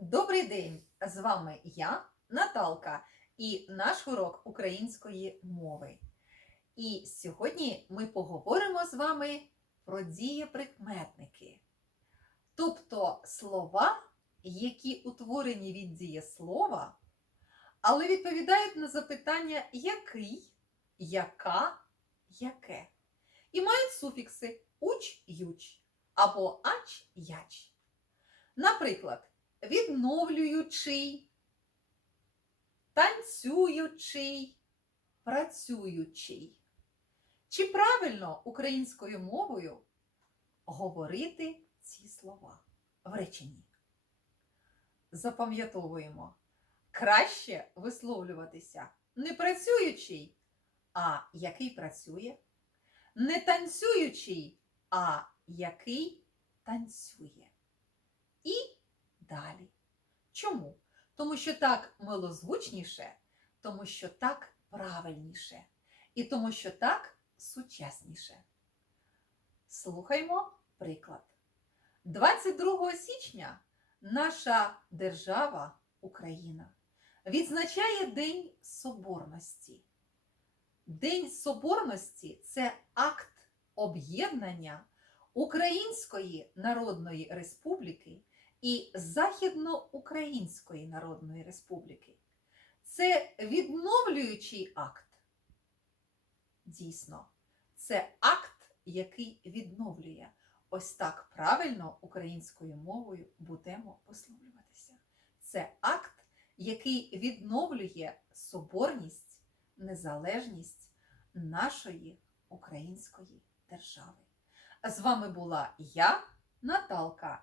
Добрий день! З вами я, Наталка, і наш урок української мови. І сьогодні ми поговоримо з вами про дієприкметники, тобто слова, які утворені від дієслова, але відповідають на запитання який, яка, яке. І мають суфікси уч, юч або ач, яч. Наприклад, відновлюючий, танцюючий, працюючий. Чи правильно українською мовою говорити ці слова в реченні? Запам'ятовуємо, краще висловлюватися не працюючий, а який працює, не танцюючий, а який танцює. І далі. Чому? Тому що так милозвучніше, тому що так правильніше, і тому що так сучасніше. Слухаймо приклад. 22 січня наша держава Україна відзначає День Соборності. День Соборності це акт об'єднання Української Народної Республіки і Західноукраїнської Народної Республіки. Це відновлюючий акт. Дійсно, це акт, який відновлює. Ось так правильно українською мовою будемо висловлюватися. Це акт, який відновлює соборність, незалежність нашої української держави. З вами була я, Наталка,